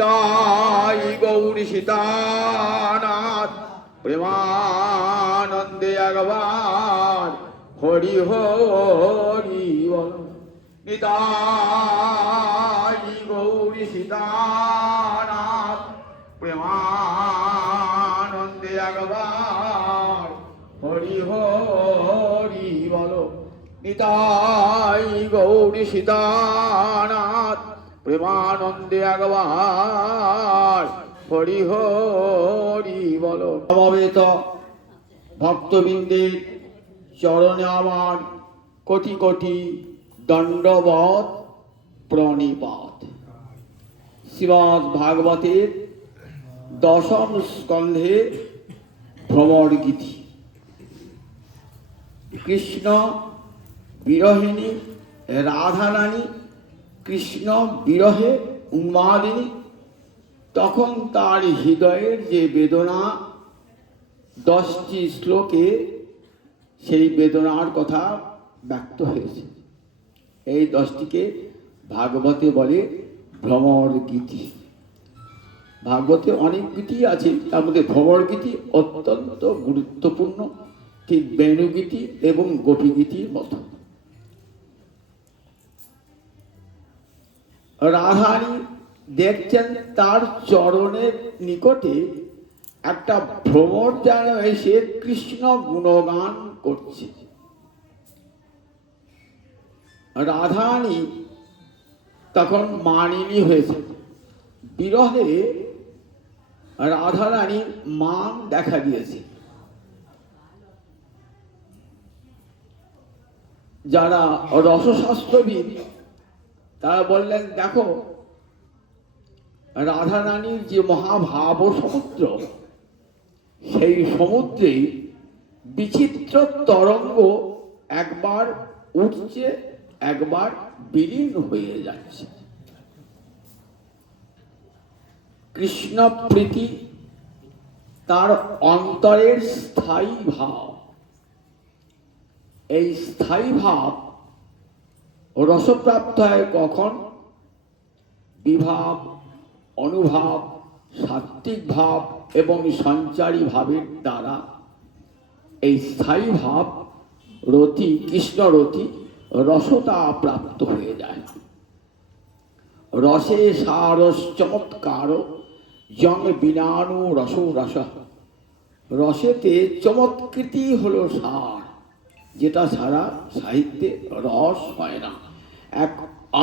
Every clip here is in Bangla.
তাই গৌরী সীতানাথ প্রেমানন্দে একবার হরি হরি বল। নিতাই গৌরী সীতানাথ প্রেমানন্দে একবার হরি হরি বল। নিতাই গৌরী সীতানাথ প্রেমানন্দে একবার হরি হরি বলো। সমবেত ভক্তবৃন্দের চরণে আমার কোটি কোটি দণ্ডবত প্রণিপাত। শ্রীমদ্ ভাগবতের দশম স্কন্ধে ভ্রমর গীতি। কৃষ্ণ বিরহিণী রাধারানী কৃষ্ণ বিরহে উন্মাদিনী, তখন তার হৃদয়ের যে বেদনা 10টি শ্লোকে সেই বেদনার কথা ব্যক্ত হয়েছে। এই 10টিকে ভাগবতে বলে ভ্রমর গীতি। ভাগবতে অনেক গীতি আছে, তার মধ্যে ভ্রমর গীতি অত্যন্ত গুরুত্বপূর্ণ, ঠিক বেণুগীতি এবং গোপীগীতির মতো। রাধারানী দেখছেন তার চরণের নিকটে একটা ভ্রমর যেন এসে কৃষ্ণ গুণগান করছে। রাধারানী তখন মানিনী হয়েছে। বিরহে রাধারানীর মান দেখা দিয়েছে। যারা রসশাস্ত্রবিদ তারা বললেন, দেখো রাধারানীর যে মহাভাব সমুদ্র, সেই সমুদ্রে বিচিত্র তরঙ্গ একবার উঠছে, একবার বিলীন হয়ে যাচ্ছে। কৃষ্ণ প্রীতি তার অন্তরের স্থায়ী ভাব। এই স্থায়ী ভাব রসপ্রাপ্ত হয় কখন? বিভাব, অনুভাব, সাত্ত্বিক ভাব এবং সঞ্চারী ভাবের দ্বারা এই স্থায়ী ভাব রতি, কৃষ্ণরতি রসতা প্রাপ্ত হয়ে যায়। রসে সারস চমৎকার জং বিনানু রস রস। রসেতে চমৎকৃতি হলো সার, যেটা ছাড়া সাহিত্যে রস হয় না। এক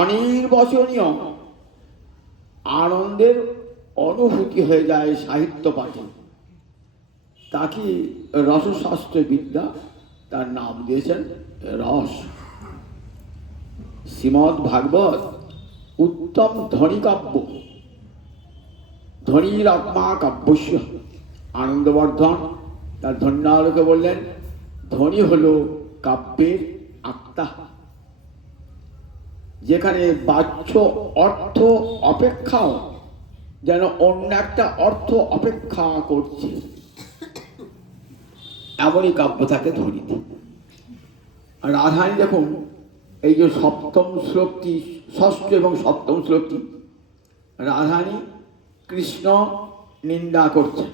অনির্বচনীয় আনন্দের অনুভূতি হয়ে যায় সাহিত্য পাঠে। তাকে রসশাস্ত্রবিদ্যা তার নাম দিয়েছেন রস। শ্রীমদ্ ভাগবত উত্তম ধ্বনি কাব্য। ধ্বনির আত্মা কাব্যস্য। আনন্দবর্ধন তার ধন্যালোকে বললেন, ধ্বনি হলো কাব্যের আত্মা। যেখানে বাহ্য অর্থ অপেক্ষাও যেন অন্য একটা অর্থ অপেক্ষা করছে, এমনই কাব্য থাকে ধ্বনিতে। আর রাধারানী দেখুন, এই যে সপ্তম শ্লোকটি, ষষ্ঠ এবং সপ্তম শ্লোকটি, রাধারানী কৃষ্ণ নিন্দা করছে।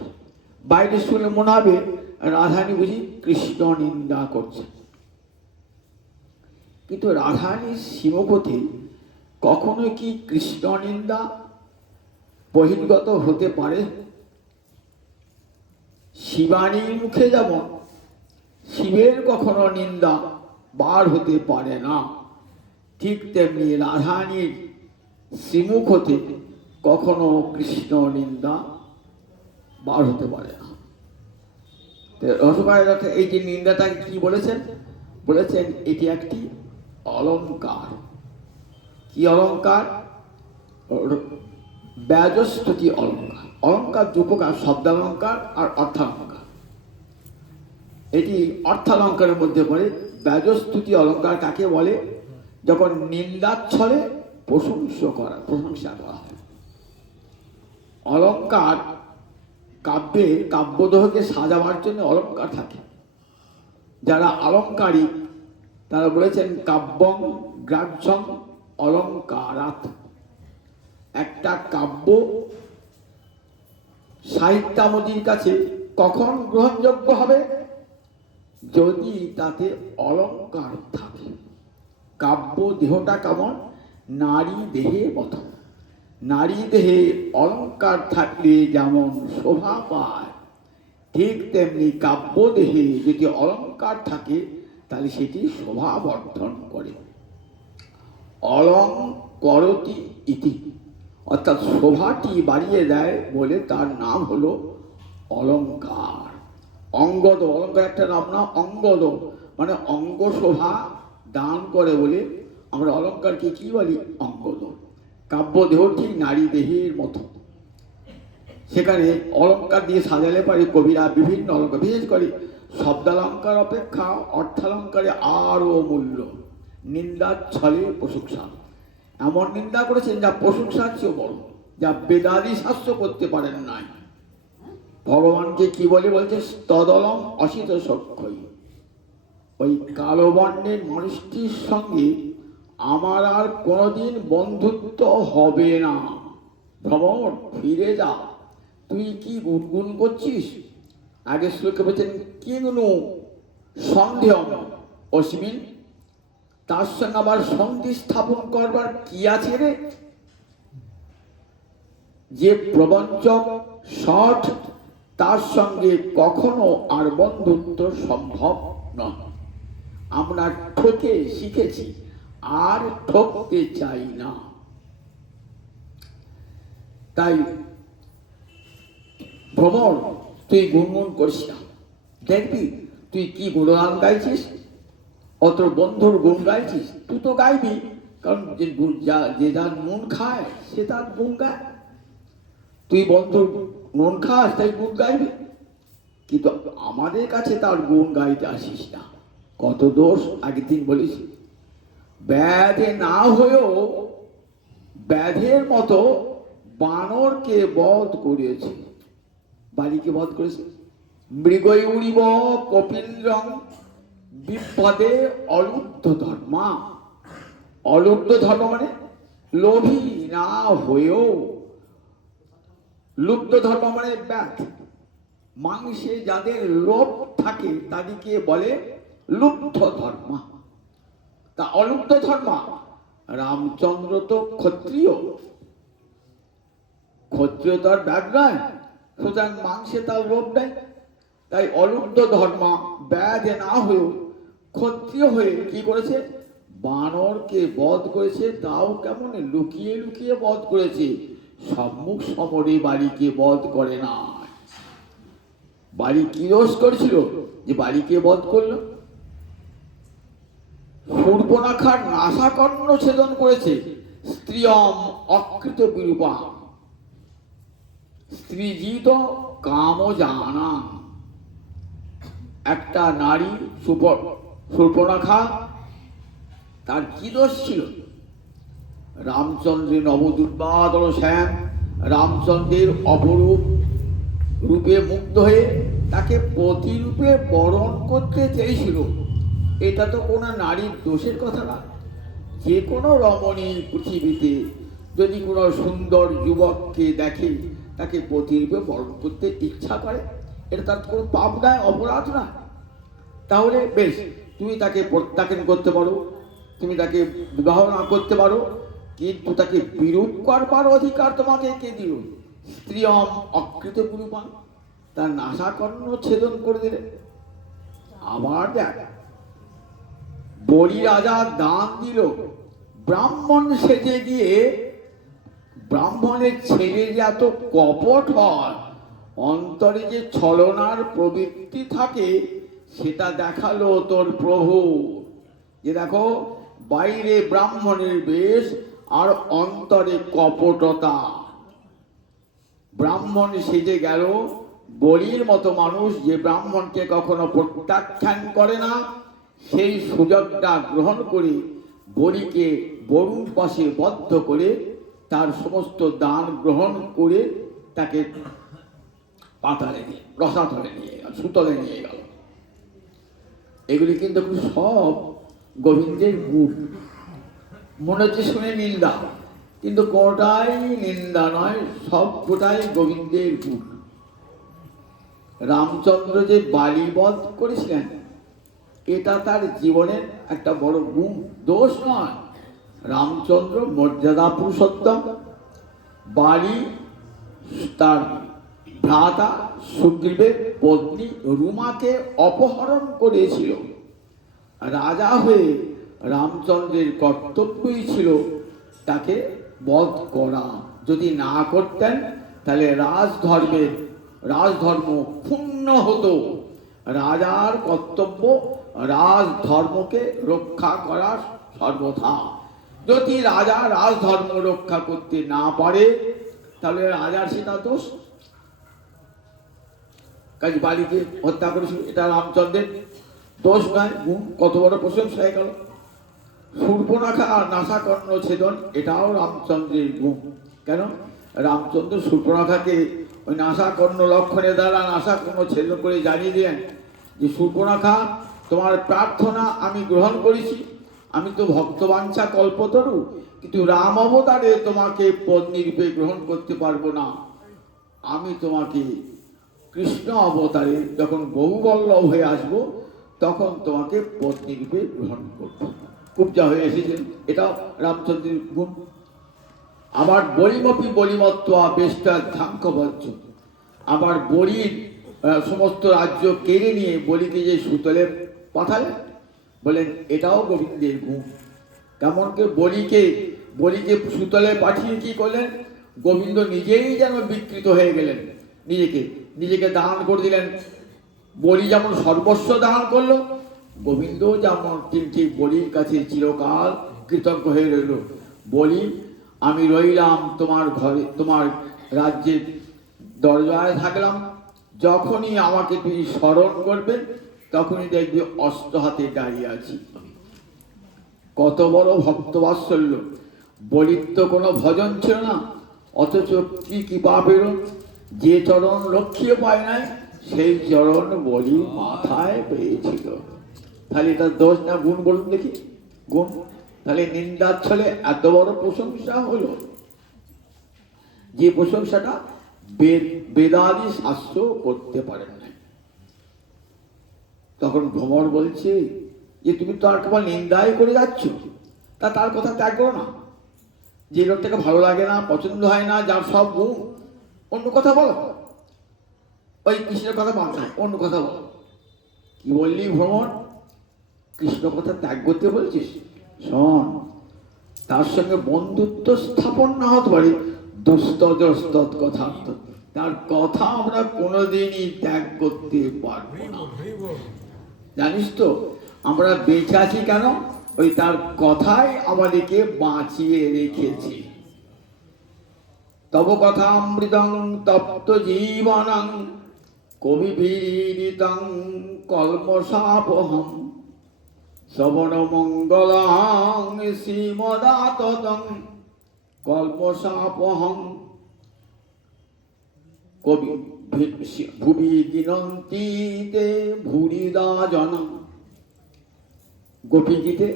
বাইরে শুনে মনে হবে রাধারানী বুঝি কৃষ্ণ নিন্দা করছে, কিন্তু রাধারানীর শ্রীমুখে কখনো কি কৃষ্ণ নিন্দা বহির্গত হতে পারে? শিবানীর মুখে যেমন শিবের কখনো নিন্দা বার হতে পারে না, ঠিক তেমনি রাধারানীর শ্রীমুখ হতে কখনো কৃষ্ণ নিন্দা বার হতে পারে না। রসগোল্লা এই যে নিন্দাটাকে কি বলেছেন? বলেছেন এটি একটি অলঙ্কার। কি অলঙ্কার? ব্যাজস্তুতি অলঙ্কার। অলঙ্কার দুপ্রকার, শব্দালঙ্কার আর অর্থালঙ্কার। এটি অর্থালঙ্কারের মধ্যে পড়ে। ব্যাজস্তুতি অলঙ্কার কাকে বলে? যখন নিন্দাচ্ছলে প্রশংসা করা হয়। অলঙ্কার কাব্যে কাব্যদেহকে সাজাবার জন্য অলঙ্কার থাকে। যারা অলঙ্কারিক তারা বলেছেন কাব্যং গ্রাহ্যং অলঙ্কারাৎ। একটা কাব্য সাহিত্যামোদীর কাছে কখন গ্রহণযোগ্য হবে? যদি তাতে অলঙ্কার থাকে। কাব্য দেহটা কেমন? নারী দেহের মতো। নারী দেহে অলঙ্কার থাকলে যেমন শোভা পায়, ঠিক তেমনি কাব্য দেহে যদি অলঙ্কার থাকে তাহলে সেটি শোভা বর্ধন করে। অলঙ্করতি ইতি, অর্থাৎ শোভাটি বাড়িয়ে দেয় বলে তার নাম হলো অলঙ্কার। অঙ্গদ, অলঙ্কার একটা নাম না, অঙ্গদ মানে অঙ্গ শোভা দান করে বলে আমরা অলঙ্কারকে কি বলি? অঙ্গদ। কাব্য দেহ ঠিক নারী দেহের মতো, সেখানে অলঙ্কার দিয়ে সাজালে পারে কবিরা বিভিন্ন অলঙ্কার, বিশেষ করে শব্দালঙ্কার অপেক্ষা অর্থালঙ্কারে আরও মূল্য। নিন্দার ছলে প্রশংসা, এমন নিন্দা করেছেন যা প্রশংসার চেয়েও বড়, যা বেদাদি শাস্ত্র করতে পারেন নাই। ভগবানকে কি বলে বলছে? তদলম অসিত সক্ষই, ওই কালো বর্ণের মানুষটির সঙ্গে আমার আর কোনোদিন বন্ধুত্ব হবে না। ভ্রমণ, ফিরে যা, তুই কি গুনগুন করছিস? আগের শ্লোকে বলছেন কিংনু সন্দেহ অস্মিন, তার সঙ্গে আবার সন্ধি স্থাপন করবার কি আছে রে? যে প্রবঞ্চক শঠ, তার সঙ্গে কখনো আর বন্ধুত্ব সম্ভব নয়। আমরা ঠকে শিখেছি, আর ঠকতে চাই না। তাই ভ্রমণ, তুই গুনগুন করিস না, দেখবি তুই কি গুণগান গাইছিস, অত বন্ধুর গুণ গাইছিস। তুই তো গাইবি, কারণ যে যার নুন খায় সে তার গুণ গায়। তুই বন্ধুর নুন খাস তাই গুণ গাইবি, কিন্তু আমাদের কাছে তার গুণ গাইতে আসিস না। কত দোষ আগের দিন বলিস। ব্যাধে না হয়েও ব্যাধের মতো বানরকে বধ করিয়েছে। বালিকে বধ করেছে। মৃগই উড়িব কপিন্দ্রং বিপদে অলুব্ধ ধর্মা। অলুব্ধ ধর্ম মানে লোভী না হয়েও, লুব্ধ ধর্ম মানে ব্যাধ, মাংসে যাদের লোভ থাকে তাদেরকে বলে লুব্ধ ধর্ম। তা অলুব্ধ ধর্ম, রামচন্দ্র তো ক্ষত্রিয়, ক্ষত্রিয় তো আর ব্যাধ নয়, সুতরাং মাংসে তার লোভ নেই। তাই অলুব্ধ ধর্ম ব্যাধে না হয়েও ক্ষত্রিয় হয়ে কি করেছে? বানরকে বধ করেছে। তাও কেমন? লুকিয়ে লুকিয়ে বধ করেছে, সম্মুখ সমরে বালিকে বধ করে না। বালি কি দোষ করেছিল যে বালিকে বধ করলো? শূর্পণখার নাসাকর্ণ ছেদন করেছে। স্ত্রিয়ম অকৃত বিরূপা, স্ত্রীজিত কাম জানা। একটা নারী শূর্পণখা, তার কি দোষ ছিল? রামচন্দ্রের নবদুর্বাদল শ্যাম রামচন্দ্রের অপরূপ রূপে মুগ্ধ হয়ে তাকে প্রতিরূপে বরণ করতে চেয়েছিল। এটা তো কোনো নারীর দোষের কথা না। যে কোনো রমণী পৃথিবীতে যদি কোনো সুন্দর যুবককে দেখে, তাকে প্রতিরূপে বরণ করতে ইচ্ছা করে, এটা তার কোনো পাপ নয়, অপরাধ না। তাহলে বেশ, তুমি তাকে প্রত্যাখ্যান করতে পারো, তুমি তাকে বিবাহ না করতে পারো, কিন্তু তাকে বিরূপ করবার অধিকার তোমাকে কে দিল? স্ত্রিয়ম অকৃত বিরূপাং, তার নাসাকর্ণ ছেদন করে দিলে। আবার দেখ, বলি রাজা দান দিল, ব্রাহ্মণ সেজে গিয়ে, ব্রাহ্মণের ছেলে যে এত কপট হয়, অন্তরে যে ছলনার প্রবৃত্তি থাকে, সেটা দেখালো তোর প্রভু। যে দেখো, বাইরে ব্রাহ্মণের বেশ আর অন্তরে কপটতা। ব্রাহ্মণ সেজে গেল, বলির মতো মানুষ যে ব্রাহ্মণকে কখনো প্রত্যাখ্যান করে না, সেই সুযোগটা গ্রহণ করে বলিকে বরুণ পাশে বদ্ধ করে তার সমস্ত দান গ্রহণ করে তাকে পাতালে নিয়ে, রসাতলে নিয়ে গেল, সুতলে নিয়ে গেল। এগুলি কিন্তু সব গোবিন্দের গুণ। মনে হচ্ছে শুনে নিন্দা, কিন্তু কোটাই নিন্দা নয়, সব কোটাই গোবিন্দের গুণ। রামচন্দ্র যে বালিবধ করেছিলেন, এটা তার জীবনের একটা বড় গুণ, দোষ নয়। রামচন্দ্র মর্যাদা পুরুষোত্তম। বালি তার ভ্রাতা সুগ্রীবের পত্নী রুমাকে অপহরণ করেছিল। রাজা হয়ে রামচন্দ্রের কর্তব্যই ছিল তাকে বধ করা। যদি না করতেন তাহলে রাজধর্ম ক্ষুণ্ণ হতো। রাজার কর্তব্য রাজধর্মকে রক্ষা করা সর্বথা। যদি রাজা রাজধর্ম রক্ষা করতে না পারে তাহলে রাজার সেটা দোষ। কাজে বালিকে হত্যা করেছিল, এটা রামচন্দ্রের দোষ নয়, গুণ। কত বড় প্রশংসা হয়ে গেল। শূর্পণখা আর নাসাকর্ণ ছেদন, এটাও রামচন্দ্রের গুণ। কেন? রামচন্দ্র শূর্পণখাকে ওই নাসাকর্ণ লক্ষণের দ্বারা নাসাকর্ণ ছেদন করে জানিয়ে দিলেন যে শূর্পণখা, তোমার প্রার্থনা আমি গ্রহণ করেছি। আমি তো ভক্তবাঞ্ছা কল্পতরু, কিন্তু রাম অবতারে তোমাকে পত্নী রূপে গ্রহণ করতে পারবো না। আমি তোমাকে কৃষ্ণ অবতারে যখন বহুবল্লভ হয়ে আসবো তখন তোমাকে পত্নী রূপে গ্রহণ করবো। কুব্জা হয়ে এসেছেন, এটাও রামচন্দ্রের গুণ। আবার বলিমপি বলিমত্বা বেষ্টা ধ্যাঙ্কবজ্জ, আবার বলির সমস্ত রাজ্য কেড়ে নিয়ে বলিকে যে সুতলে পাঠালেন, বলেন এটাও গোবিন্দের গুণ। কেমন করে বলিকে সুতলে পাঠিয়ে কি করলেন? গোবিন্দ নিজেই যেন বিকৃত হয়ে গেলেন, নিজেকে দান করে দিলেন। বলি যেমন সর্বস্ব দান করলো, গোবিন্দ যেমন ঠিক বলির কাছে চিরকাল কৃতজ্ঞ হয়ে রইল। বলি, আমি রইলাম তোমার ঘরে, তোমার রাজ্যের দরজায় থাকলাম, যখনই আমাকে তুমি স্মরণ করবে তখনই দেখবে অস্ত্র হাতে দাঁড়িয়ে আছি। কত বড় ভক্তবাৎসল্য! বলির তো কোনো ভজন ছিল না, অথচ কি পাপের! যে চরণ লক্ষ্যে পায় নাই সেই চরণ বলি মাথায় পেয়েছিল। তাহলে এটা দোষ না গুণ? বলুন দেখি, গুণ। তাহলে নিন্দার ছলে এত বড় প্রশংসা হলো, যে প্রশংসাটা বেদাদি শাস্ত্র করতে পারেন না। তখন ভ্রমর বলছে যে তুমি তো আর কেবল নিন্দাই করে যাচ্ছ, তার কথা ত্যাগ করো না। যে লোকটাকে ভালো লাগে না, পছন্দ হয় না, যার সব গুণ, অন্য কথা বলো। ওই কৃষ্ণের কথা বল না, অন্য কথা বলো। কি বললি ভ্রমর? কৃষ্ণ কথা ত্যাগ করতে বলছিস? শোন, তার সঙ্গে বন্ধুত্ব স্থাপন না হতে পারে দুস্তত কথা, তার কথা আমরা কোনোদিনই ত্যাগ করতে পারবো না। জানিস তো আমরা বেঁচে আছি কেন? ওই তার কথাই আমাদেরকে বাঁচিয়ে রেখেছে। তব কথা অমৃতং তপ্ত জীবনং কবিভীরিতং কল্মষাপহম শ্রবণ মঙ্গলং শ্রীমদাততং কল্পসাপহং কবি ভুবি গিনন্তি তে ভুরিদা জনম। গোপীগীতে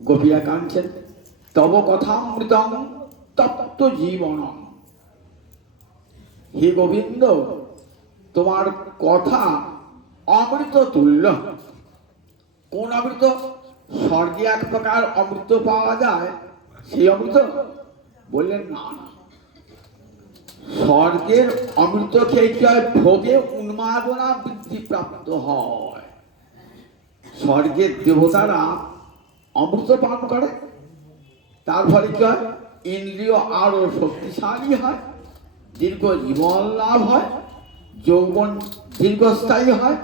গোপীরা কাঁদছেন, তব কথামৃতং তপ্ত জীবনম। হে গোবিন্দ, তোমার কথা অমৃত তুল্য। কোন অমৃত? স্বর্গে এক প্রকার অমৃত পাওয়া যায়, সেই অমৃত? বললেন না, স্বর্গের অমৃত খেয়ে কি হয়? ভোগে উন্মাদনা বৃদ্ধি প্রাপ্ত হয়। স্বর্গের দেবতারা অমৃত পান করে, তার ফলে কি হয়? ইন্দ্রিয় আরো শক্তিশালী হয়, দীর্ঘ জীবন লাভ হয়, যৌবন দীর্ঘস্থায়ী হয়,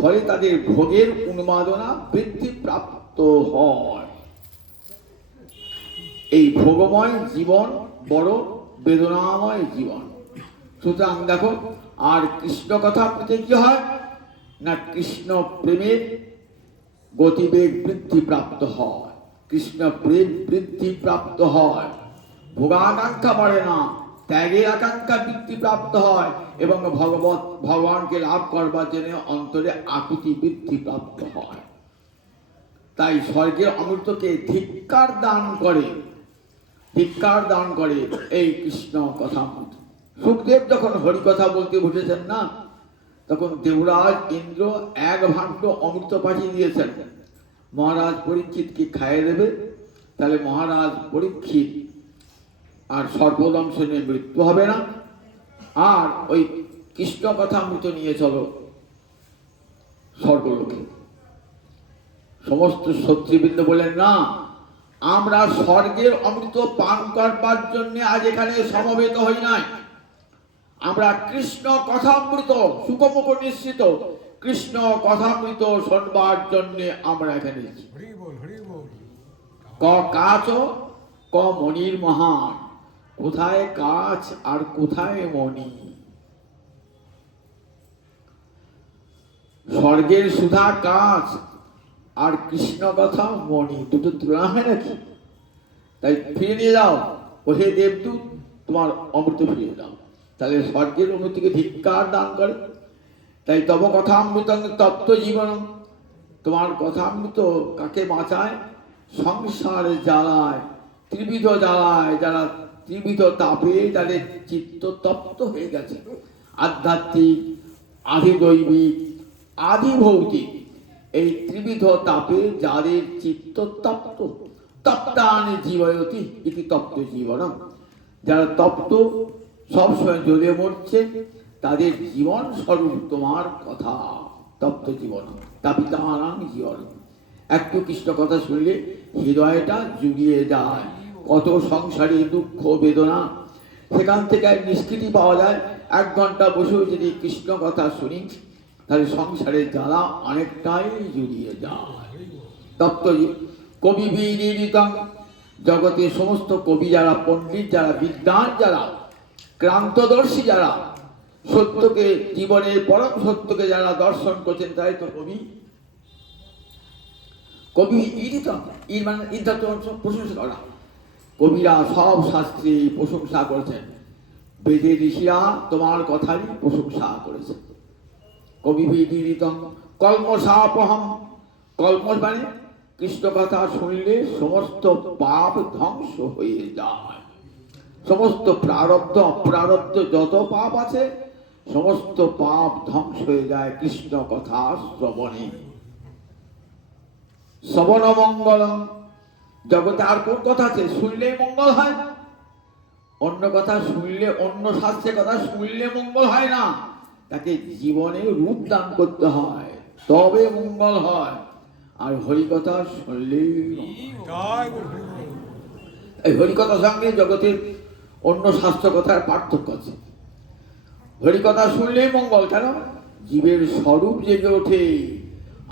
ফলে তাদের ভোগের উন্মাদনা বৃদ্ধি প্রাপ্ত হয়। এই ভোগময় জীবন বড় বেদনাময় জীবন। সুতরাং দেখো, আর কৃষ্ণ কথা পেতে কি হয় না? কৃষ্ণ প্রেমের গতিবেগ বৃদ্ধি প্রাপ্ত হয়, কৃষ্ণ প্রেম বৃদ্ধি প্রাপ্ত হয়, ভোগাকাঙ্ক্ষা বাড়ে না, ত্যাগের আকাঙ্ক্ষা বৃদ্ধি প্রাপ্ত হয়, এবং ভগবানকে লাভ করবার জন্য অন্তরে আকুতি বৃদ্ধি প্রাপ্ত হয়। তাই স্বর্গের অমৃতকে ধিক্কার দান করে ধিক্কার দান করে এই কৃষ্ণ কথা। সুখদেব যখন হরিকথা বলতে বসেছেন না, তখন দেবরাজ ইন্দ্র এক ভাণ্ড অমৃত পাঠিয়ে দিয়েছেন মহারাজ পরীক্ষিতকে খাইয়ে দেবে। তাহলে মহারাজ পরীক্ষিত আর সর্বদংশনে মৃত্যু হবে না, আর ওই কৃষ্ণ কথামৃত নিয়ে চলো স্বর্গলোকে। সমস্ত শত্রুবৃন্দ বলেন, না, আমরা স্বর্গের অমৃত পান করবার জন্য আজ এখানে সমবেত হই নাই। আমরা কৃষ্ণ কথামৃত সুখমুখ নিশ্চিত কৃষ্ণ কথামৃত শোনবার জন্য আমরা এখানে এসেছি। ক কাচ ক মণির মহান, কোথায় কাচ আর কোথায় মণি? স্বর্গের সুধা কাচ আর কৃষ্ণ কথা মণি, দুটো তুলনা হয় নাকি? তাই ফিরে নিয়ে যাও, ও হে দেবদূত, তোমার অমৃত ফিরে দাও। তাহলে স্বর্গের অমৃতকে ধিক্কার দান করে। তাই তব কথামৃত তত্ত্ব জীবন, তোমার কথামৃত কাকে বাঁচায়? সংসারে জ্বালায়, ত্রিবিধ জ্বালায়, যারা ত্রিবিধ তাপে যাদের চিত্ত তপ্ত হয়ে গেছে, আধ্যাত্মিক, আধি দৈবিক, আধি ভৌতিক, এই ত্রিবিধ তাপে যাদের চিত্ত তপ্ত, তপ্তানি জীবয়তি ইতি তপ্ত জীবনম, যারা তপ্ত সবসময় জ্বলে মরছে, তাদের জীবন স্বরূপ তোমার কথা। তপ্ত জীবন তাপিতানাং জীবন। একটু কৃষ্ণ কথা শুনলে হৃদয়টা জুড়িয়ে যায়। কত সংসারে দুঃখ বেদনা, সেখান থেকে নিষ্কৃতি পাওয়া যায়। 1 ঘন্টা বসেও যদি কৃষ্ণ কথা শুনি, তাহলে সংসারের জ্বালা অনেকটাই জুড়িয়ে যায়। তপ্ত কবি বিদিতং, জগতে সমস্ত কবি যারা, পণ্ডিত যারা, বিদ্বান যারা, ক্রান্তদর্শী যারা, সত্যকে, জীবনের পরম সত্যকে যারা দর্শন করছেন, তাই তো কবি। কবি ইদিতং, ইর মানে ইদ্ধাত প্রশংসা করা। কবিরা সব শাস্ত্রে প্রশংসা করেছেন, বেদের ঋষিরা তোমার কথারই প্রশংসা করেছেন। কবি বিদিতং কল্মষাপহম, কল্ম মানে কৃষ্ণ কথা শুনলে সমস্ত পাপ ধ্বংস হয়ে যায়। সমস্ত প্রারব্ধ অপ্রারব্ধ যত পাপ আছে, সমস্ত পাপ ধ্বংস হয়ে যায় কৃষ্ণ কথা শ্রবণে। শ্রবণ মঙ্গলম, জগতে আর কোন কথা আছে শুনলে মঙ্গল হয়? অন্য কথা শুনলে, অন্য শাস্ত্রের কথা শুনলে মঙ্গল হয় না, তাকে জীবনে রূপ দান করতে হয়, তবে মঙ্গল হয়। আর হরিকথা শুনলে, এই হরিকথার সঙ্গে জগতের অন্য শাস্ত্র কথার পার্থক্য আছে। হরিকথা শুনলেই মঙ্গল, কেন? জীবের স্বরূপ জেগে ওঠে।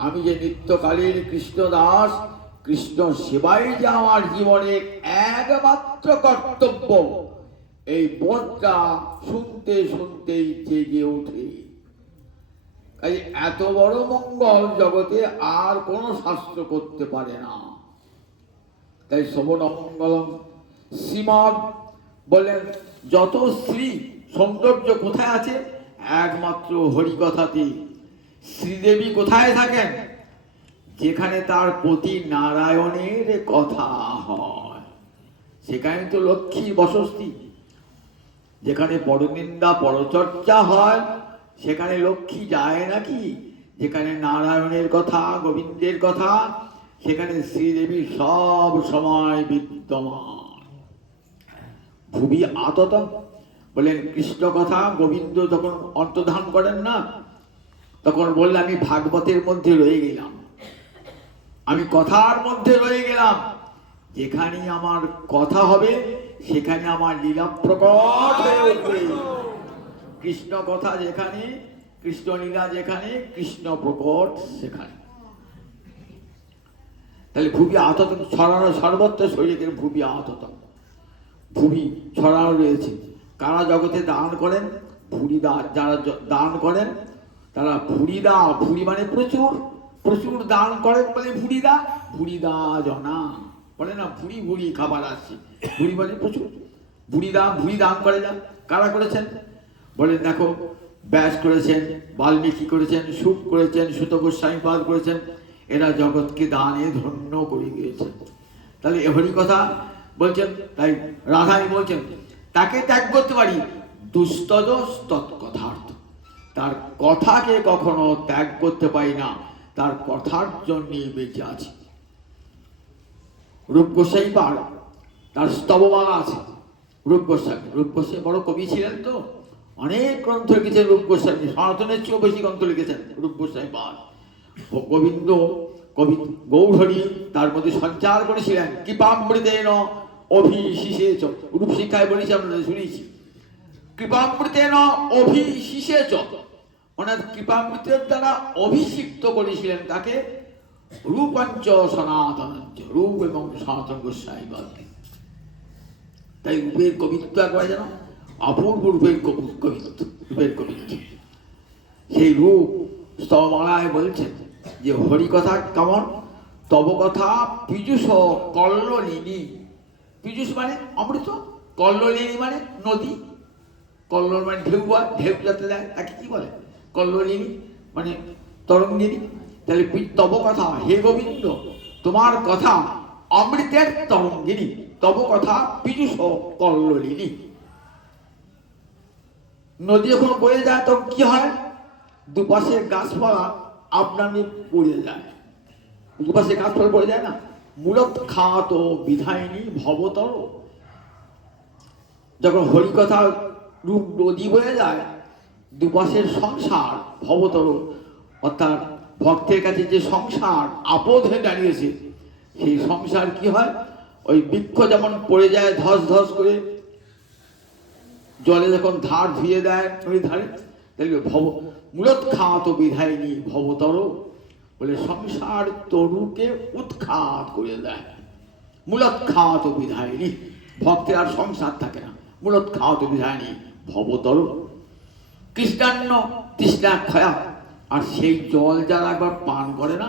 আমি যে নিত্যকালীন কৃষ্ণ দাস, কৃষ্ণ সেবাই যে আমার জীবনের একমাত্র কর্তব্য, এই বোধটা শুনতে শুনতেই জেগে ওঠে। তাই এত বড় মঙ্গল জগতে আর কোন শাস্ত্র করতে পারে না। তাই শ্রবণ মঙ্গলম। শ্রীমদ বলেন, যত স্ত্রী সৌন্দর্য কোথায় আছে? একমাত্র হরিকথাতে। শ্রীদেবী কোথায় থাকেন? যেখানে তার প্রতি নারায়ণের কথা হয়, সেখানে তো লক্ষ্মী বসতি। যেখানে পরনিন্দা পরচর্চা হয়, সেখানে লক্ষ্মী যায় নাকি? যেখানে নারায়ণের কথা, গোবিন্দের কথা, সেখানে শ্রীদেবী সব সময় বিদ্যমান। ভুবি আতত বলেন, কৃষ্ণ কথা গোবিন্দ যখন অন্তর্ধান করেন না, তখন বললে আমি ভাগবতের মধ্যে রয়ে গেলাম, আমি কথার মধ্যে রয়ে গেলাম। যেখানে আমার কথা হবে, সেখানে আমার লীলা প্রকট হয়ে উঠবে। কৃষ্ণ কথা যেখানে, কৃষ্ণ লীলা যেখানে, কৃষ্ণ প্রকট সেখানে। তাহলে ভুবি আতত ছড়ানো সর্বত্র শরীরের ভুবি আতত, ভুবি ছড়ানো রয়েছে। কারা জগতে দান করেন? ভুরিদা। যারা দান করেন তারা ভুরিদা। ভুরি মানে প্রচুর, প্রচুর দান করেন বলে ভুরিদা। ভুরিদা জনা বলে না, ভুরি ভুরি খাবার আসছে, ভুরি মানে প্রচুর। ভুরিদা, ভুরি দান করে যান। কারা করেছেন? বলেন, দেখো, ব্যাস করেছেন, বাল্মীকি করেছেন, সুখ করেছেন, সুত গোস্বামীপাদ করেছেন। এরা জগৎকে দানে ধন্য করে গিয়েছেন। তাহলে হরি কথা বলছেন। তাই রাধারানী বলছেন তাকে ত্যাগ করতে পারি, দুস্তজ তৎকথার্থ, তার কথাকে কখনো ত্যাগ করতে পারি না, তার কথার জন্যই বেঁচে আছি। রূপ গোস্বাই পার তার স্তবমালা আছে। রূপ গোস্বামী বড় কবি ছিলেন, তো অনেক গ্রন্থ লিখেছেন রূপ গোস্বামী, সনাতনের চেয়েও বেশি গ্রন্থ লিখেছেন রূপ গোস্বাই পার। গোবিন্দ কবি গৌরহরি তার মধ্যে সঞ্চার করেছিলেন কৃপামৃতেন অভিশিষেচ। রূপ শিক্ষায় বলেছি, আপনাদের শুনেছি, কৃপামৃতেন অভিশিষেচ, মানে কৃপামৃতের দ্বারা অভিষিক্ত করেছিলেন তাকে রূপাঞ্চ সনাতনাঞ্চ, রূপ এবং সনাতন গোস্বাই বাদ। তাই রূপের কবিত্ব একবার যেন অপূর্ব রূপের কবিত্ব, রূপের কবিত্ব। সেই রূপ স্তবমালায় বলছেন যে হরিকথা কেমন, তব কথা পীযুষ কল্লোলিনী। পীযুষ মানে অমৃত, কল্লোলিনী মানে নদী, কল্লোল মানে ঢেউ, ঢেউ যাতে দেয় তাকে কি বলে, কল্লোলিনী মানে তরঙ্গিনী। তাহলে তব কথা, হে গোবিন্দ তোমার কথা অমৃতের তরঙ্গিনী, তব কথা পীযুষ কল্লোলিনী। নদী যখন বয়ে যায় তখন কি হয়, দুপাশের গাছপালা আপনামি পড়ে যায়, দুপাশে গাছপালা পড়ে যায় না। মূলত খাত বিধায়িনী ভবতর, যখন হরিকথা রূপ নদী বয়ে যায়, দুপাশের সংসার ভবতর, অর্থাৎ ভক্তের কাছে যে সংসার আপদ হয়ে দাঁড়িয়েছে, সেই সংসার কি হয়, ওই বৃক্ষ যেমন পড়ে যায় ধস ধস করে, জলে যখন ধার ধুয়ে দেয় ওই ধারে, দেখবে মূলত খাত বিধায়িনী ভবতর, বলে সংসার তরুকে উৎখাত করে দেয়। মূলত খাত বিধায়িনী, ভক্তের আর সংসার থাকে না, মূলত খাত বিধায়িনী ভবতর। কৃষ্ণান্ন তৃষ্ণা ক্ষয়া, আর সেই জল যারা একবার পান করে না,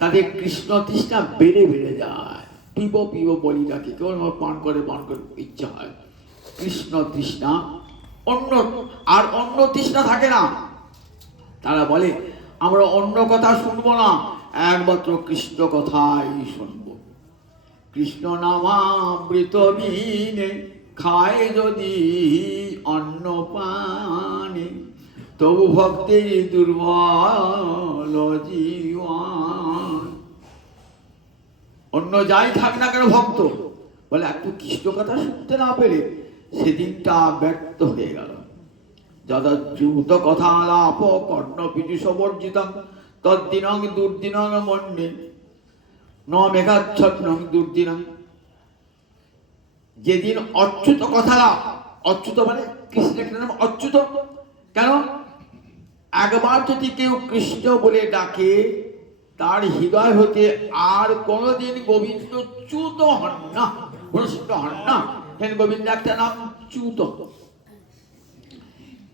তাদের কৃষ্ণ তৃষ্ণা বেড়ে বেড়ে যায়। পিব পিব বলি ডাকে, কেবল পান করে ইচ্ছা হয়। কৃষ্ণ তৃষ্ণা, অন্য তৃষ্ণা থাকে না। তারা বলে আমরা অন্য কথা শুনবো না, একমাত্র কৃষ্ণ কথাই শুনবো। কৃষ্ণ নামামৃত বিনে খায় যদি অন্ন পানে, তবু ভক্তের দুর্বল জীবন। অন্য যাই থাক না কেন, ভক্ত বলে একটু কৃষ্ণ কথা শুনতে না পেরে সেদিনটা ব্যর্থ হয়ে গেল। যদ্যূত কথা লাভ কর্ণ পীযুষ বর্জিতং, তদ্দিনং দুর্দিনং মন্যে ন মেঘাচ্ছন্নং দুর্দিনং। যেদিন অচ্যুত কথা লাভ, অচ্যুত মানে কৃষ্ণের নাম অচ্যুত কেন, একবার যদি কেউ কৃষ্ণ বলে ডাকে, তার হৃদয় হতে আর কোনদিন গোবিন্দ চ্যুত হন না, ভ্রষ্ট হন না। হেন গোবিন্দ একটা নাম চ্যুত।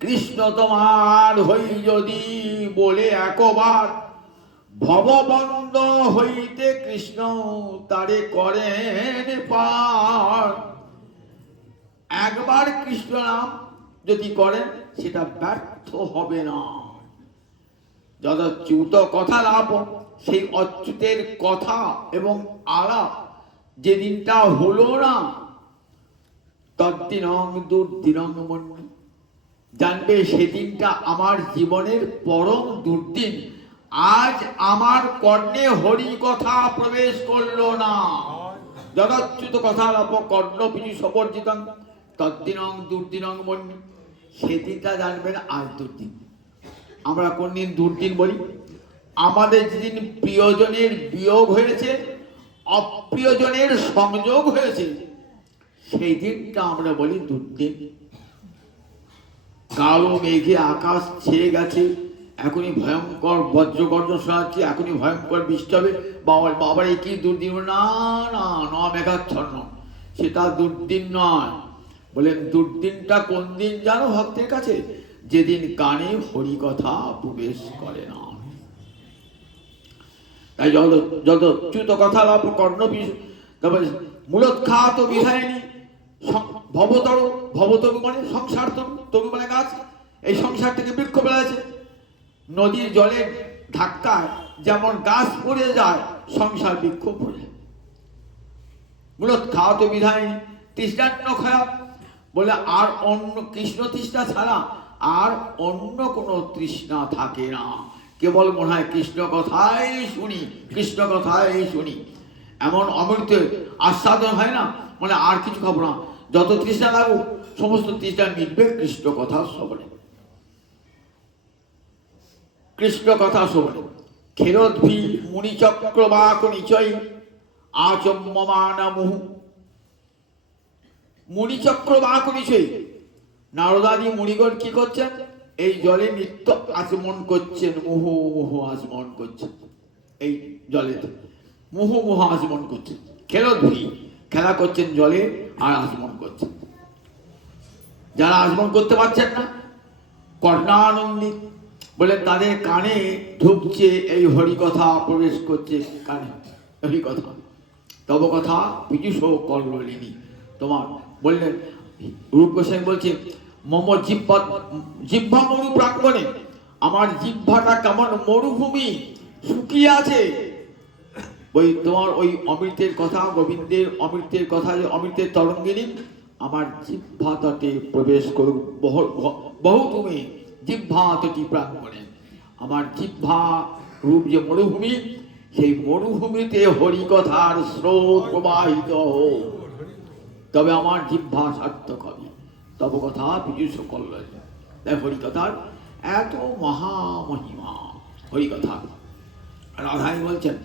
কৃষ্ণ তোমার হই যদি বলে একবার, ভববন্ধ হইতে কৃষ্ণ তারে করেন পার। একবার কৃষ্ণ নাম যদি করেন সেটা ব্যর্থ হবে না। যদ্যূত কথা লাভ, সেই অচ্যুতের কথা এবং আলাপ যেদিনটা হলো না, তদ্দিনং দুর্দিনং মন্যে, জানবে সেদিনটা আমার জীবনের পরম দুর্দিন। আজ আমার কর্ণে হরি কথা প্রবেশ করলো না। যদচ্যুত কথা লাভ কর্ণ পীযুষ বর্জিতং, তদ্দিনং দুর্দিনং মন্যে, সেদিনটা জানবেন আজ দুর্দিন। আমরা কোন দিন দুর্দিন বলি, আমাদের যেদিন প্রিয়জনের বিয়োগ হয়েছে, অপ্রিয়জনের সংযোগ হয়েছে, সেই দিনটা আমরা বলি দুর্দিন। কালো মেঘে আকাশ ছেয়ে গেছে, এখনই ভয়ঙ্কর বজ্রগর্জন শোনাচ্ছে, এখনই ভয়ঙ্কর বৃষ্টি হবে, বাবার এই কি দুর্দিন, না না ন মেঘাচ্ছন্ন, সেটা দুর্দিন নয়। বলেন দুর্দিনটা কোন দিন জানো ভক্তের কাছে, যেদিন কানে হরি কথা প্রবেশ করে না। তাই যদ্যূত কথা লাভ কর্ণ তারপরে মূলোৎখাত বিধায়িনী ভবতর, ভবতরু মানে সংসার, তরু মানে গাছ, এই সংসার থেকে বৃক্ষ বেড়েছে। নদীর জলের ধাক্কায় যেমন গাছ পড়ে যায়, সংসার বৃক্ষ পড়ে যায়। মূলত খাওয়াত বিধায় তৃষ্ণান্ন খয়া, বলে আর অন্য কৃষ্ণ তৃষ্ণা ছাড়া আর অন্য কোনো তৃষ্ণা থাকে না। কেবল মনে হয় কৃষ্ণ কথাই শুনি, কৃষ্ণ কথাই শুনি, এমন অমৃতের আস্বাদন হয় না, মানে আর কিছু খাবো না। যত তৃষ্ণা লাগুক সমস্ত তৃষ্ণা মিটবে কৃষ্ণ কথা শ্রবণে, কৃষ্ণ কথা শ্রবণে। খেরোদ্ভি মুনিচক্রবাক নিচয় আচম্যমান মুহু। মুনিচক্রবাক নিচয় নারদাদি মুনিগণ কি করছেন? এই জলে নিত্য আচমন করছেন, মুহু মুহু আচমন করছেন, এই জলে মুহু মুহু আচমন করছেন। খেরোদ্ভি খেলা করছেন জলে আর আচমন করছেন। যারা আচমন করতে পারছেন না, কর্ণানন্দী, বলে তাদের কানে ঢুকছে এই হরিকথা, প্রবেশ করছে কানে হরিকথা। তব কথা পীযুষ কল্লিনী, তোমার বললেন রূপ গোস্বামী বলছে মম জিহ্বা মরু প্রাঙ্গণে, আমার জিহ্বাটা কেমন মরুভূমি শুকিয়ে আছে। ওই তোমার ওই অমৃতের কথা, গোবিন্দের অমৃতের কথা, যে অমৃতের তরঙ্গিনী আমার জিহ্বা তটে প্রবেশ করুক বহু তুমি জিহ্বা তটি প্রাঙ্গণে। আমার জিহ্বা রূপ যে মরুভূমি, সেই মরুভূমিতে হরিকথার স্রোত প্রবাহিত হোক, তবে আমার জিহ্বা সার্থক হবে। তব কথা পীযুষ কল্যাণ। তাই হরিকথার এত মহামহিমা হরিকথা। রাধাই বলছেন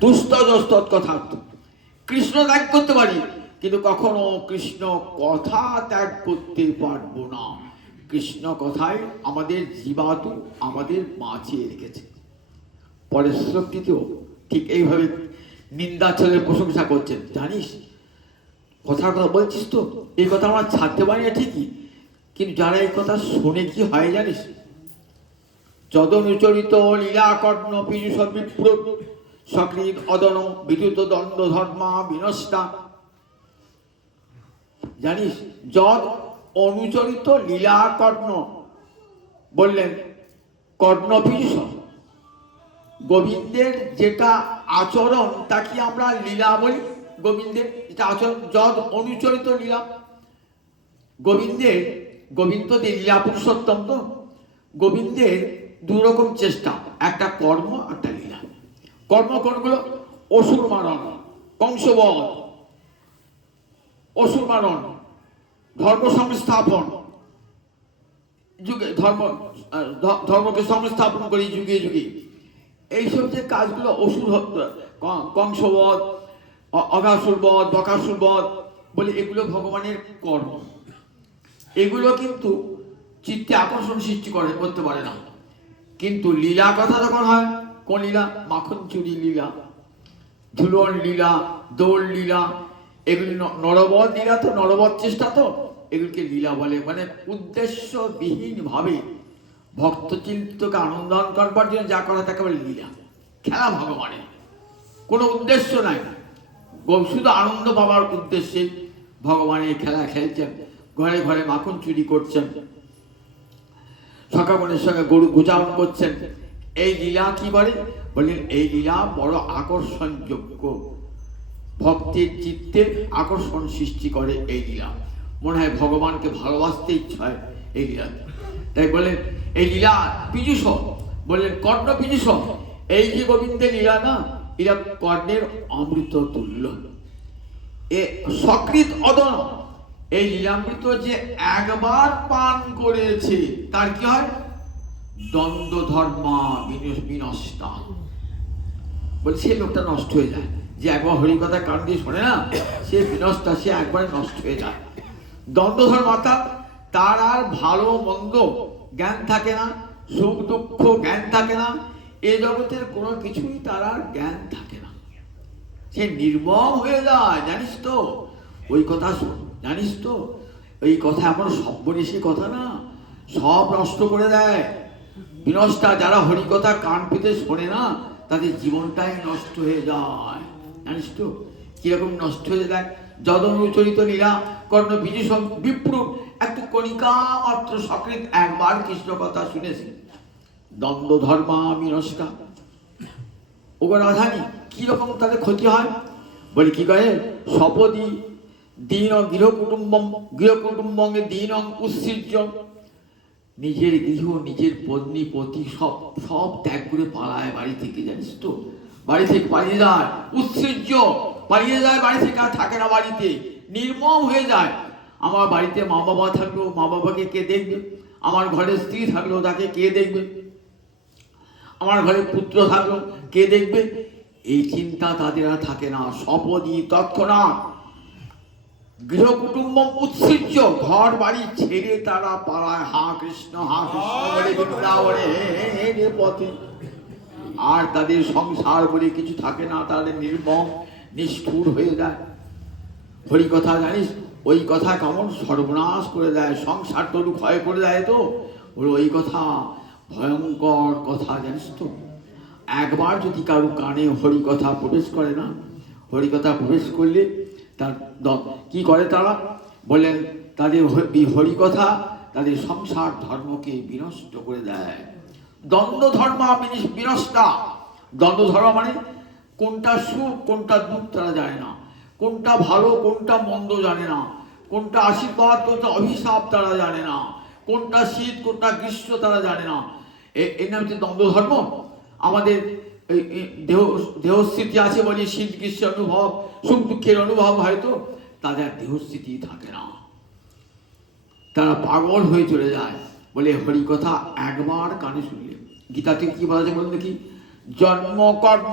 দুস্তত কথা কৃষ্ণ ত্যাগ করতে পারি, কিন্তু কখনো কৃষ্ণ কথা ত্যাগ করতে পারবো না। কৃষ্ণ কথাই আমাদের জীবাতু আমাদের বাঁচিয়ে রেখেছে। পরের শ্লোকটিতেও ঠিক এইভাবে নিন্দাচলের প্রশংসা করছেন। জানিস কথার কথা বলছিস তো, এই কথা আমরা ছাড়তে পারি না ঠিকই, কিন্তু যারা এই কথা শুনে কি হয় জানিস? যদনুচরিত লীলাকর্ণ পীযুষ বিপ্র সকৃত অদন বিদ্যুত দণ্ড ধর্মা বিনষ্টা। জানিস যদ অনুচরিত লীলাকর্ণ, বললেন কর্ণ পীযুষ, গোবিন্দের যেটা আচরণ তাকে আমরা লীলা বলি। গোবিন্দের যেটা আচরণ, যদ অনুচরিত লীলা, গোবিন্দ লীলা পুরুষোত্তম, তো গোবিন্দের দুরকম চেষ্টা, একটা কর্ম একটা লীলা। কর্ম কোনগুলো? অসুর মারণ, কংসবধ, অসুর মারণ, ধর্ম সংস্থাপন, যুগে ধর্মকে সংস্থাপন করি যুগে যুগে, এইসব যে কাজগুলো অসুর কংসবধ, অঘাসুরবধ, বকাসুরবধ বলে, এগুলো ভগবানের কর্ম। এগুলো কিন্তু চিত্তে আকর্ষণ সৃষ্টি করতে পারে না। কিন্তু লীলা কথা যখন হয়, কোন লীলা? মাখন চুরি লীলা, ঝুলন লীলা, দোল লীলা, এগুলি নরবধ লীলা, তো নরবধ চেষ্টা, তো এগুলিকে লীলা বলে। মানে উদ্দেশ্যবিহীন ভাবে ভক্তচিন্তকে আনন্দন করবার জন্য যা করা তাকে বলে লীলা, খেলা ভগবানের, কোনো উদ্দেশ্য নাই, শুধু আনন্দ পাবার উদ্দেশ্যে ভগবানের খেলা খেলছেন। ঘরে ঘরে মাখন চুরি করছেন, সকামনের সঙ্গে গরু গোচারণ করছেন। এই লীলা কি বলে? বললেন এই লীলা বড় আকর্ষণযোগ্য, ভক্তের চিত্তে আকর্ষণ সৃষ্টি করে এই লীলা। মনে হয় ভগবানকে ভালোবাসতে ইচ্ছা হয় এই লীলা। তাই বললেন এই লীলা পীযুষ, বললেন কর্ণ পীযুষ। এই যে গোবিন্দের লীলা না, এরা কর্ণের অমৃত তুল্য। এ সকৃত অদন, এই লীলামৃত যে একবার পান করেছে তার কি হয়? দ্বন্দ্ব ধর্মা বিনষ্টা, বলে সে লোকটা নষ্ট হয়ে যায়। যে একবার হরিকথা কান দিয়ে শোনে না, সে বিনষ্টা, সে একবারে নষ্ট হয়ে যায়। দ্বন্দ্ব ধর্ম অর্থাৎ তার আর ভালো মন্দ জ্ঞান থাকে না, সুখ দুঃখ জ্ঞান থাকে না, এ জগতের কোনো কিছুই তার আর জ্ঞান থাকে না, সে নির্মম হয়ে যায়। জানিস তো ওই কথা, জানিস তো এই কথা এমন সব্যনেশী কথা না, সব নষ্ট করে দেয়। বিনষ্টা, যারা হরিকথা কান পেতে শোনে না তাদের জীবনটাই নষ্ট হয়ে যায়। জানিস তো কিরকম নষ্ট হয়ে যায়? যদনুচরিত লীলা কর্ণ পীযুষ বিপ্র, একটু কণিকা মাত্র সকৃত একবার কৃষ্ণ কথা শুনেছে, দ্বন্দ্ব ধর্মা বিনষ্টা। ওগো রাধানী, কিরকম তাদের ক্ষতি হয়? বলে কি করে, সপদি দীন গৃহকুটুম্বঙ্গে দীন উৎসৃজ্য, নিজের গৃহ নিজের পত্নী পতি সব সব ত্যাগ করে পালায় বাড়ি থেকে, জানিস তো, বাড়ি থেকে পালিয়ে যায়, উৎসৃজ্য পালিয়ে যায় বাড়ি থেকে, আর থাকে না বাড়িতে, নির্মম হয়ে যায়। আমার বাড়িতে মা বাবা থাকলো, মা বাবাকে কে দেখবে? আমার ঘরে স্ত্রী থাকলো, তাকে কে দেখবে? আমার ঘরে পুত্র থাকলো, কে দেখবে? এই চিন্তা তাদের আর থাকে না। সপদি তৎক্ষণাৎ গৃহকুটুম্ব উৎসৃজ্য, ঘর বাড়ি ছেড়ে তারা পালায়, হা কৃষ্ণ বলে বৃন্দাবনে পথে। আর তাদের সংসার বলে কিছু থাকে না, তাদের নির্মম নিষ্ঠুর হয়ে যায়। হরি কথা জানিস, ওই কথা কেমন সর্বনাশ করে দেয়, সংসার তরু ক্ষয় করে দেয়। তো ওই কথা ভয়ঙ্কর কথা, জানিস তো। একবার যদি কারো কানে হরি কথা প্রবেশ করে না, হরি কথা প্রবেশ করলে তার কি করে তারা বলেন, তাদের হরি কথা তাদের সংসার ধর্মকে বিনষ্ট করে দেয়। দ্বন্দ্ব ধর্ম বিনষ্টা। দ্বন্দ্ব ধর্ম মানে কোনটা সুখ কোনটা দুঃখ তারা জানে না, কোনটা ভালো কোনটা মন্দ জানে না, কোনটা আশীর্বাদ কোনটা অভিশাপ তারা জানে না, কোনটা শীত কোনটা গ্রীষ্ম তারা জানে না। এর নাম হচ্ছে দ্বন্দ্ব ধর্ম। আমাদের দেহস্থিতি আছে বলে শীত গ্রীষ্ম অনুভব, সুখ দুঃখের অনুভব, হয়তো তাদের দেহস্থিতি থাকে না, তারা পাগল হয়ে চলে যায়। বলে হরি কথা একবার কানে শুনলে, গীতাতে কি বলা আছে বলুন দেখি, জন্ম কর্ম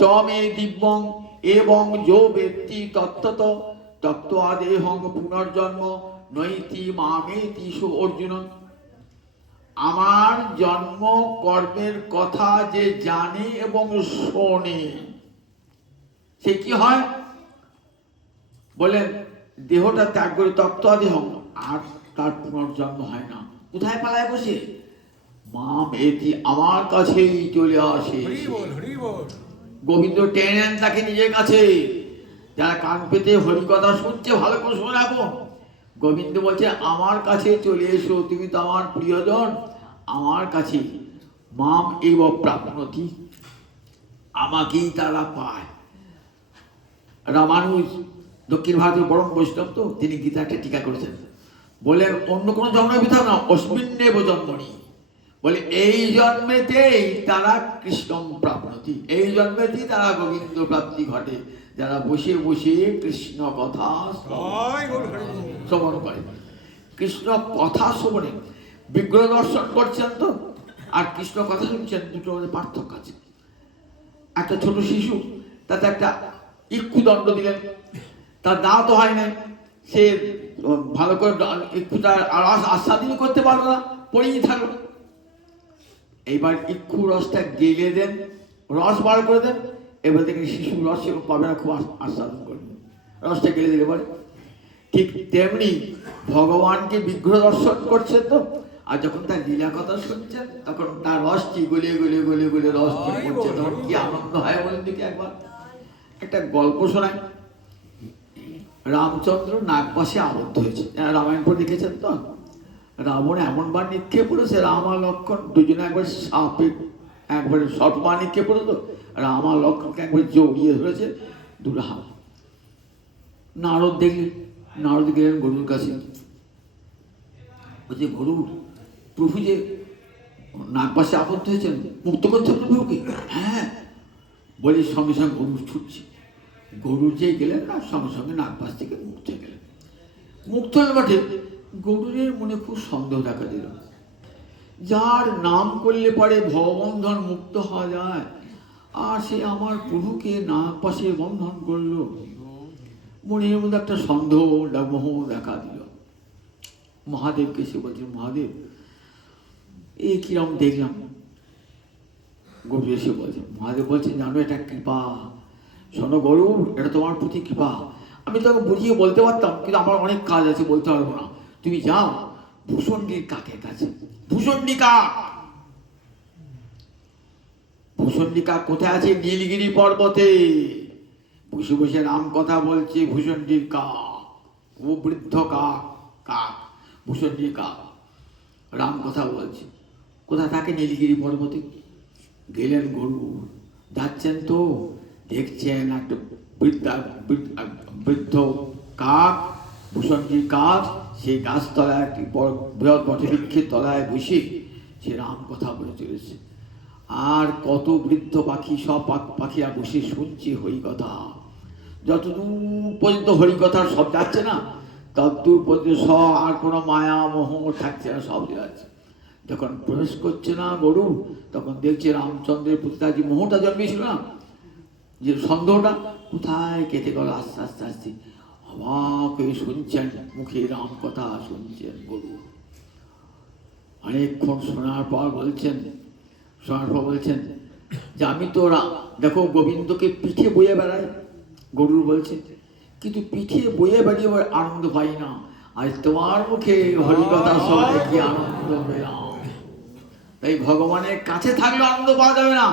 চমে দিব্যং এবং যো ব্যক্তি তত্ত্বত তত্ত্ব আদেহং পুনর্জন্ম নৈতি মামেতি সু অর্জুন। আমার জন্ম কর্মের কথা যে জানে এবং শোনে, সে কি হয় বলেন, দেহটা ত্যাগ করে তত্ত্বাদেহং, আর তার পুনর্জন্ম হয় না। কোথায় পালায় বসে? মাম এতি, আমার কাছেই চলে আসে। গোবিন্দ টেনেন তাকে নিজের কাছে। যারা কান পেতে হরি কথা শুনছে, ভালো করে শুনে রাখো, গোবিন্দ বলছে আমার কাছে চলে এসো, তুমি তো আমার প্রিয়জন, আমার কাছে। মাম এব প্রাপ্নতি, আমাকেই তারা পায়। রামানুজ দক্ষিণ ভারতের পরম বৈষ্ণব, তো তিনি গীতা একটা টিকা করেছেন, বলেন অন্য কোনো জন্মের ভিতর না, অস্মিন্নেব জন্মনি, বলে এই জন্মেতেই তারা কৃষ্ণ প্রাপ্তি, এই জন্মেতেই তারা গোবিন্দ প্রাপ্তি ঘটে, যারা বসে বসে কৃষ্ণ কথা শ্রবণ করে। কৃষ্ণ কথা শ্রবণে বিগ্রহ দর্শন করছেন তো, আর কৃষ্ণ কথা শুনছেন, দুটোর মধ্যে পার্থক্য আছে। একটা ছোট শিশু, তাতে একটা ইক্ষু দণ্ড দিলেন, তার দাঁত হয় না, সে ভালো করে ইক্ষুটা আস্বাদন করতে পারলো না, পড়েই থাকলো। এইবার ইক্ষু রসটা গেলে দেন, রস বার করে দেন, এবার দেখেন শিশু রস পাবে না, খুব আস্বাদন করবে, রসটা গেলে দিলে পারে। ঠিক তেমনি ভগবানকে বিগ্রহ দর্শন করছেন তো, আর যখন তার লীলা কথা শুনছেন, তখন তার রসটি গলে গলে গলে গলে রস করছে, তখন কি আনন্দ হয় বলেন দেখি। একবার একটা গল্প শোনায়। রামচন্দ্র নাগপাশে আবদ্ধ হয়েছে, রামায়ণ পড়ে দেখেছেন তো। রাবণ এমন বার নিক্ষেপ করেছে, রাম আর লক্ষ্মণ দুজনে একবার সাপে একবারে সর্পমা নিক্ষেপ করে, তো রাম আর লক্ষ্মণকে একবার জড়িয়ে ধরেছে দুটো হাত। নারদ দেখলেন, নারদ গেলেন গরুর কাছে, বলছে গরুর প্রভু যে নাগপাশে আবদ্ধ হয়েছেন, মুক্ত করছে প্রভুকে। হ্যাঁ বলে সঙ্গে সঙ্গে গরু ছুটছে, গরুর যে গেলেন না, সঙ্গে সঙ্গে নাগপাশ থেকে মুক্ত হয়ে গেলেন। মুক্ত হয়ে মাঠে গরুরের মনে খুব সন্দেহ দেখা দিল, যার নাম করলে পরে ভববন্ধন মুক্ত হওয়া যায়, আর সে আমার প্রভুকে নাগপাশে বন্ধন করলো। মনের মধ্যে একটা সন্দেহ মোহ দেখা দিল। মহাদেবকে সে বলছে, মহাদেব এই কিরম দেখলাম। গরু এসে বলছে, মহাদেব বলছে, জানো এটা কৃপা, শোনো গরু, এটা তোমার প্রতি কৃপা। আমি তোকে বুঝিয়ে বলতে পারতাম, কিন্তু আমার অনেক কাজ আছে, বলতে পারবো না। তুমি যাও ভূষণ্ডির কাকের কাছে। ভূষণ্ডি কাক, ভূষণ্ডি কাক কোথায় আছে? নীলগিরি পর্বতে বসে বসে রাম কথা বলছে। ভূষণ্ডির কাক, ও বৃদ্ধ কাক, কাক ভূষণ্ডির কাক রাম কথা বলছে। কোথায় থাকে? নীলগিরি পর্বতে। গেলেন গরু, যাচ্ছেন তো দেখছেন একটা বৃদ্ধ কাক, ভূষণজির কাক, সেই গাছতলায় একটি বড় বৃহৎ বটবৃক্ষের তলায় বসে সে রাম কথা বলে চলেছে। আর কত বৃদ্ধ পাখি, সব পাখিরা বসে শুনছে হরিকথা। যতদূর পর্যন্ত হরিকথার সব যাচ্ছে না, ততদূর পর্যন্ত সব আর কোনো মায়া মোহ থাকছে না, সব যাচ্ছে। যখন প্রবেশ করছে না গরু, তখন দেখছে রামচন্দ্রের প্রতি তার যে মোহটা জন্মেছিল না, যে সন্দেহটা কোথায় কেটে গেল আস্তে আস্তে আস্তে। অবাক হয়ে শুনছেন, মুখে রাম কথা শুনছেন গরু। অনেকক্ষণ শোনার পর বলছেন যে আমি তো দেখো গোবিন্দকে পিঠে বয়ে বেড়াই। গরুর বলছেন, কিন্তু পিঠে বয়ে বেড়িয়ে আনন্দ পাই না, আজ তোমার মুখে হরিকথা শুনে কি আনন্দ পেলাম। তাই ভগবানের কাছে থাকলে আনন্দ পাওয়া যাবে না,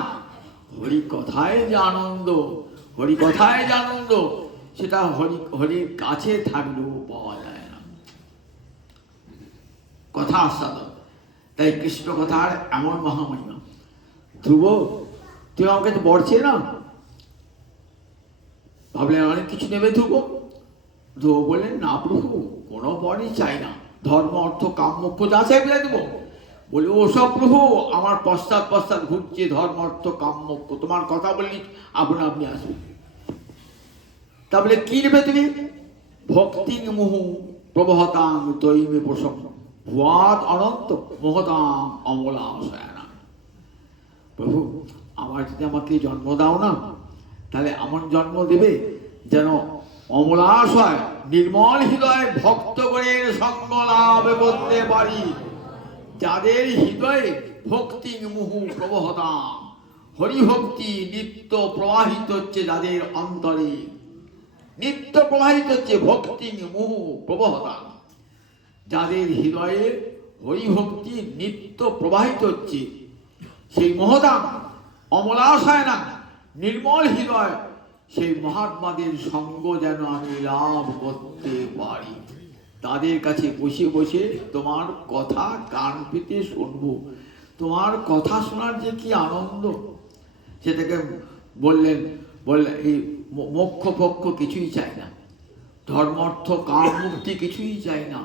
হরিকথায় যে আনন্দ, হরিকথায় যে আনন্দ, সেটা হরির কাছে থাকলেও পাওয়া যায় না। কথা আস্বাদন। তাই কৃষ্ণ কথার এমন মহামহিমা। ধ্রুব, তুমি আমাকে তো বলছে না, ভাবলেন অনেক কিছু নেবে ধ্রুব। ধ্রুব বললেন, না প্রভু, কোনো বরই চাই না, ধর্ম অর্থ কাম মোক্ষ যা চাই বলে দেবো। বলে, ওসব প্রভু আমার পশ্চাৎ পশ্চাৎ ঘুরছে, ধর্ম অর্থ কাম মোক্ষ, তোমার কথা বললি আপনি আসবে। তা বলে কি নেবে তুমি? ভক্তি মুহু প্রবহতাং তৈমে প্রসম ভুয়াদ অনন্ত মোহতাং অমলাশয়ানা। প্রভু, আমার যদি আমাকে জন্ম দাও না, তাহলে এমন জন্ম দেবে যেন অমলাশয় নির্মল হৃদয় ভক্তগণের সঙ্গ লাভ করতে পারি, যাদের হৃদয়ে ভক্তি মুহু প্রবহতাং, হরিভক্তি নিত্য প্রবাহিত হচ্ছে, যাদের অন্তরে নিত্য প্রবাহিত হচ্ছে ভক্তি মুহু প্রবহতাং, যাদের হৃদয়ে হরিভক্তি নিত্য প্রবাহিত হচ্ছে, সেই মহতাং অমলাশয় না নির্মল হৃদয়, সেই মহাত্মাদের সঙ্গ যেন আমি লাভ করতে পারি। তাদের কাছে বসে বসে তোমার কথা কান পেতে শুনবো, তোমার কথা শোনার যে কি আনন্দ, সেটাকে বললেন এই মোক্ষ পক্ষ কিছুই চাই না, ধর্ম অর্থ কাম মুক্তি কিছুই চাই না,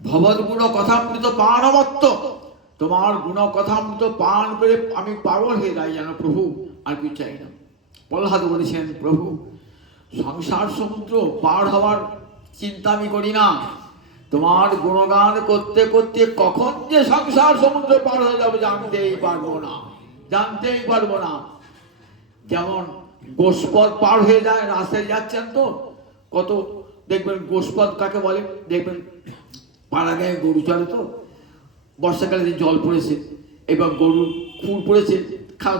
ভগবত গুণ কথামৃত পানবত্ত, তোমার গুণ কথামৃত পান করে আমি পাগল হয়ে যাই যেন প্রভু, আর কিছু চাই না। প্রহ্লাদ বলেছেন, প্রভু সংসার সমুদ্র পার হওয়ার চিন্তা আমি করি না, তোমার গুণগান করতে করতে কখন যে সংসার সমুদ্র পার হয়ে যাবে জানতেই পারবো না। যেমন গোষ্পদ পার হয়ে যায়, রাস্তায় যাচ্ছেন তো কত দেখবেন, গোষ্পদ কাকে বলে দেখবেন, পাড়া গায়ে গরু চলে তো, বর্ষাকালে যে জল পড়েছে, এবার গরুর খুর পড়েছে, খাল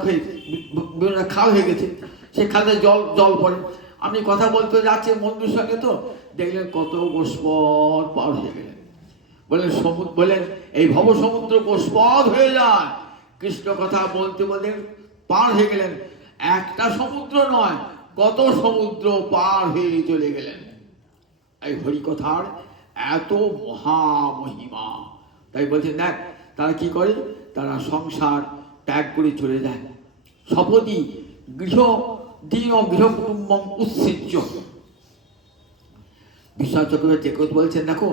হয়ে গেছে, সে খালে জল পড়ে, আপনি কথা বলতে যাচ্ছেন বন্ধুর সঙ্গে, তো দেখলেন কত গোষ্পদ পার হয়ে গেলেন। বললেন এই ভব সমুদ্র গোষ্পদ হয়ে যায়, কৃষ্ণ কথা বলতে বলতে পার হয়ে গেলেন, একটা সমুদ্র নয়, কত সমুদ্র পার হয়ে চলে গেলেন। এই হরিকথার এত মহামহিমা। তাই বলছেন, দেখ তারা কি করে, তারা সংসার ত্যাগ করে চলে যায়, সপদি গৃহ দিন ও গৃহ কুটুম্বম উৎসৃজ্য। বিশ্বাস চক্রবর্তী বলছেন, দেখো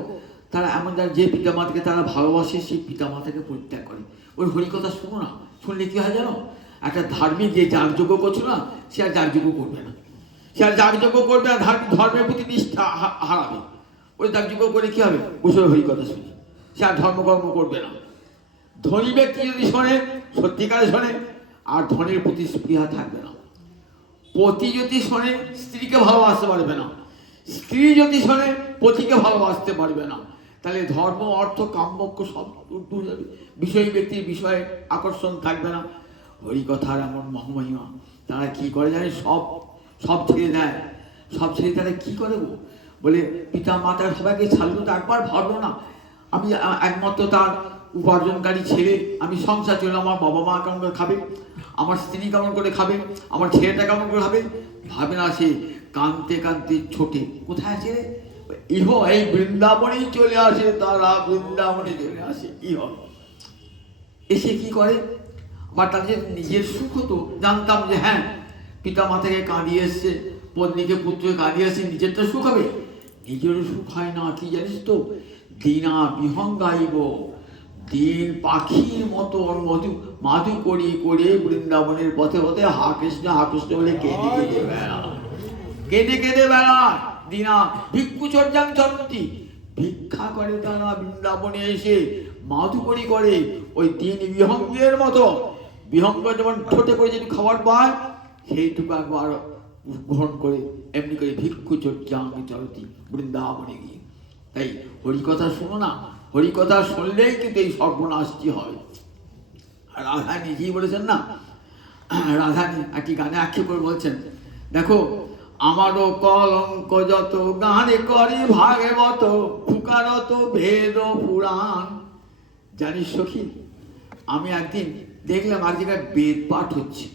তারা এমন যে পিতামাতাকে তারা ভালোবাসে, সেই পিতামাতাকে পরিত্যাগ করে। ওই হরিকথা শুনো না, শুনলে কি হয় জানো, একটা ধার্মিক যে যাগযজ্ঞ করছো না, সে আর যাগযজ্ঞ করবে না, ধর্মের প্রতি নিষ্ঠা হারাবে। ওই যাগযজ্ঞ করে কি হবে, বসে হরিকথা শুনে, সে আর ধর্মকর্ম করবে না। ধনী ব্যক্তি যদি শোনে, সত্যিকারে শোনে, আর ধনের প্রতি স্পৃহা থাকবে না। পতি যদি শোনে, স্ত্রীকে ভালোবাসতে পারবে না, স্ত্রী যদি শোনে, পতিকে ভালোবাসতে পারবে না। তাহলে ধর্ম অর্থ কাম্যক্ষ সব বিষয় ব্যক্তির বিষয়ে আকর্ষণ থাকবে না। হরিকথার এমন মহামহিমা, তারা কি করে জানে, সব ছেড়ে দেয়, সব ছেড়ে তারা কি করে বলে, পিতা মাতার সবাইকে ছাড়লো তো একবার ভাবলো না, আমি একমাত্র তার উপার্জনকারী ছেলে, আমি সংসার চলে, আমার বাবা মা কেমন করে খাবে, আমার স্ত্রী কেমন করে খাবে, আমার ছেলেটা কেমন করে খাবে, ভাবে না। সে কাঁদতে কাঁদতে ছোটে, কোথায় আছে রে, এই বৃন্দাবনেই চলে আসে, তারা বৃন্দাবনে চলে আসে। এসে কি করে, বা তাদের নিজের সুখ হতো, জানতাম যে হ্যাঁ পিতা মাতাকে কাঁদিয়ে এসছে, পত্নীকে পুত্রকে কাঁদিয়েছে, নিজের তো সুখ হবে, নিজেরও সুখ হয় না। কি জানিস তো, দিনা বিহঙ্গাইব, দিন পাখির মতো মধু মাধু করি করে বৃন্দাবনের পথে পথে হা কৃষ্ণ বলে কেঁদে কেঁদে বেড়ায়, কেঁদে কেঁদে বেড়ায়। দিনা ভিক্ষুচর্যাং চরন্তি, ভিক্ষা করে তারা বৃন্দাবনে এসে মাধুকরী করে। ওই দিন বিহঙ্গের মতো, বিহঙ্গ যেমন ঠোঁটে করে যদি খাবার পায় সেইটুকু একবার গ্রহণ করে এমনি করে ভিক্ষুচর্যাং চরতি বৃন্দাবনে গিয়ে। তাই হরিকথা শোনো না, হরিকথা শুনলেই কিন্তু এই সর্বনাশটি হয়। রাধা নিজেই বলেছেন না, রাধানি একটি গানে আক্ষেপ করে বলছেন, দেখো আমারও কলঙ্ক যত গানে করে ভাগবত ফুকারত বেদ পুরাণ। জানিস সখী, আমি একদিন দেখলাম এক জায়গায় বেদ পাঠ হচ্ছে,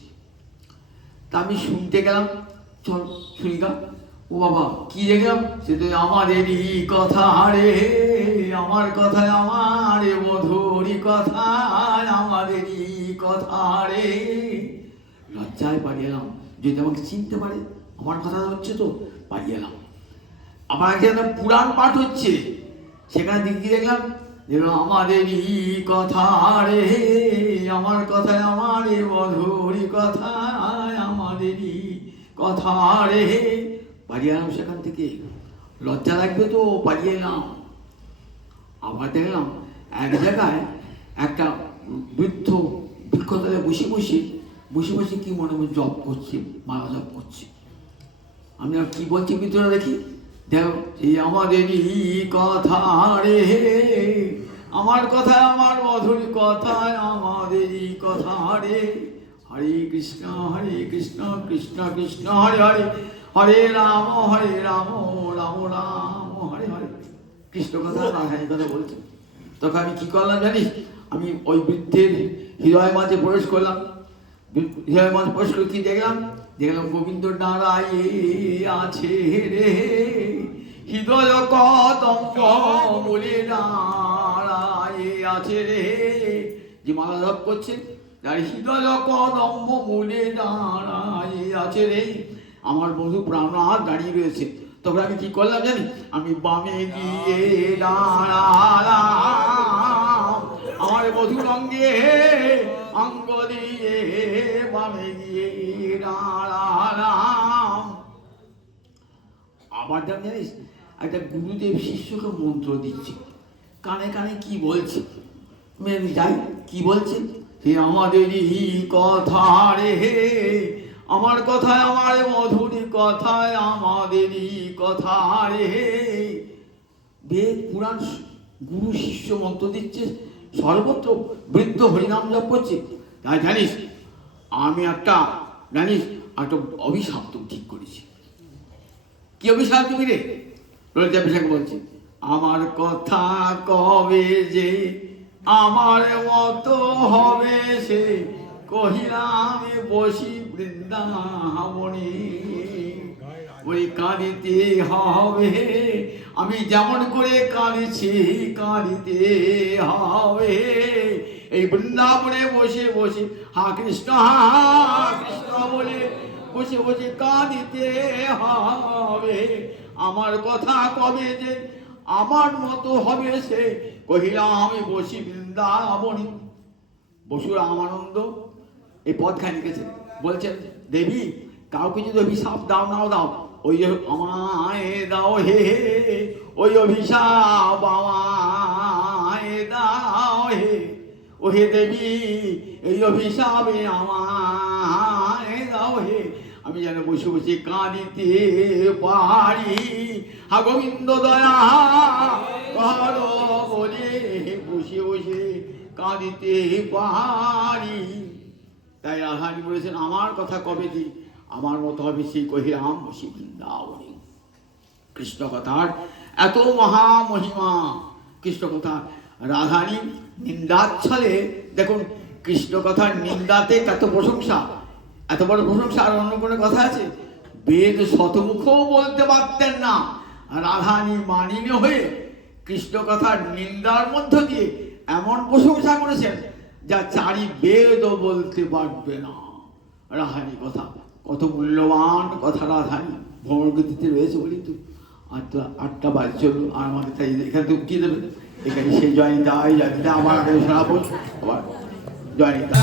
তা আমি শুনতে গেলাম, চল শুনি গা। ও বাবা, কি দেখলাম, সে তো আমাদেরই কথা রে, আমার কথায় আমার মধুরই কথা, আমাদেরই কথা রে। লজ্জায় পালিয়ে এলাম, যদি আমাকে চিনতে পারে, আমার কথা হচ্ছে তো, পালিয়ে এলাম। আবার একটা পুরাণ পাঠ হচ্ছে, সেখানে দিকে দেখলাম আমাদেরই কথা রে, আমার কথায় আমার মধুরই কথা, আমাদেরই কথা রে। পালিয়ে এলাম সেখান থেকে, লজ্জা লাগবে তো, পালিয়ে এলাম। আবার দেখলাম এক জায়গায় একটা বৃদ্ধ বৃক্ষতলে বসে বসে কি মনে মনে জপ করছে, মালা জপ করছে। আমি আর কি বলছি ভিতরে দেখি, দেখো এই আমাদেরই কথা রে, আমার কথায় আমার মধুর কথায় আমাদেরই কথা রে। হরে কৃষ্ণ কৃষ্ণ কৃষ্ণ হরে হরে, হরে রাম রাম রাম হরে হরে। কৃষ্ণ কথা রাধানি কথা বলছে। তখন আমি কি করলাম জানিস, আমি ওই বৃদ্ধের হৃদয় মাঝে প্রবেশ করলাম। হৃদয় মাঝে প্রবেশ করে কি দেখলাম, গোবিন্দ দাঁড়ায় আছে রে, হৃদয় কদম্ব বলে দাঁড়ায় আছে রে। যে মালা জপ করছে তার হৃদয় কদম্ব বলে দাঁড়ায় আছে রে, আমার বন্ধু প্রাণনাথ দাঁড়িয়ে রয়েছে। তখন আমি কি করলাম জানি, আমি বামে গিয়ে দাঁড়ালাম, আমার মধুর অঙ্গে অঙ্গ দিয়ে বামে গিয়ে দাঁড়ালাম। আবার জানিস, একটা গুরুদেব শিষ্যকে মন্ত্র দিচ্ছে, কানে কানে কি বলছে, মেয়ে যাই কি বলছে, সে আমাদেরই কথা রে, আমার কথায় আমার মধুরী কথায় আমাদেরই কথা রে। বেদ পুরাণ গুরু শিষ্য মন্ত্র দিচ্ছে, সর্বত্র বৃদ্ধ হরিনাম জপ করছে। তাই জানিস, আমি একটা অভিশাপ তো ঠিক করেছি। কি অভিশাপ তুমি রে? ললিতাভিষেক বলছে, আমার কথা কবে যে আমার মতো হবে সে, কহিলাম বসি বৃন্দাবনে, ওই কাঁদিতে হবে, আমি যেমন করে কাঁদিছি কাঁদিতে হবে। এই বৃন্দাবনে বসে হা কৃষ্ণ বলে বসে কাঁদিতে হবে। আমার কথা কবে যে আমার মতো হবে সে, কহিলাম আমি বসি বৃন্দাবনে। বসু রামানন্দ এই পদখানি লিখেছে, বলছেন দেবী কাউকে যদি অভিশাপ দাও নাও দাও, ওই আমায় দাও হে, ওই অভিশাপ আমায় দাও হে, ও হে দেবী এই অভিশাপে আমায় দাও হে, আমি যেন বসে কাঁদিতে পারি। হা গোবিন্দ দয়া করো বলে বসে কাঁদিতে পারি। তাই রাধারানী বলেছেন, আমার কথা কবে দি আমার মতো হবে সেই, কহিলাম বসি বৃন্দাবনে। কৃষ্ণ কথার এত মহামহিমা, কৃষ্ণ কথা। রাধারানী নিন্দাচ্ছলে দেখুন, কৃষ্ণ কথার নিন্দাতে এত প্রশংসা, এত বড় প্রশংসা আর অন্য কোনো কথা আছে? বেদ শতমুখও বলতে পারতেন না, রাধারানী মানিনী হয়ে কৃষ্ণ কথার নিন্দার মধ্য দিয়ে এমন প্রশংসা করেছেন যা চারি বেদও বলতে পারবে না। রাধারানী কথা কত মূল্যবান কথা রাধারানী। ভ্রমণগতিতে রয়েছে বলি তো 8টা বাজে চলুন, আর আমাকে তাই এখানে তো উঠিয়ে দেবে, এখানে সেই জয়নিতা হয়, জয়নিতা আমার আগে শোনাবো, আবার জয়নিতা।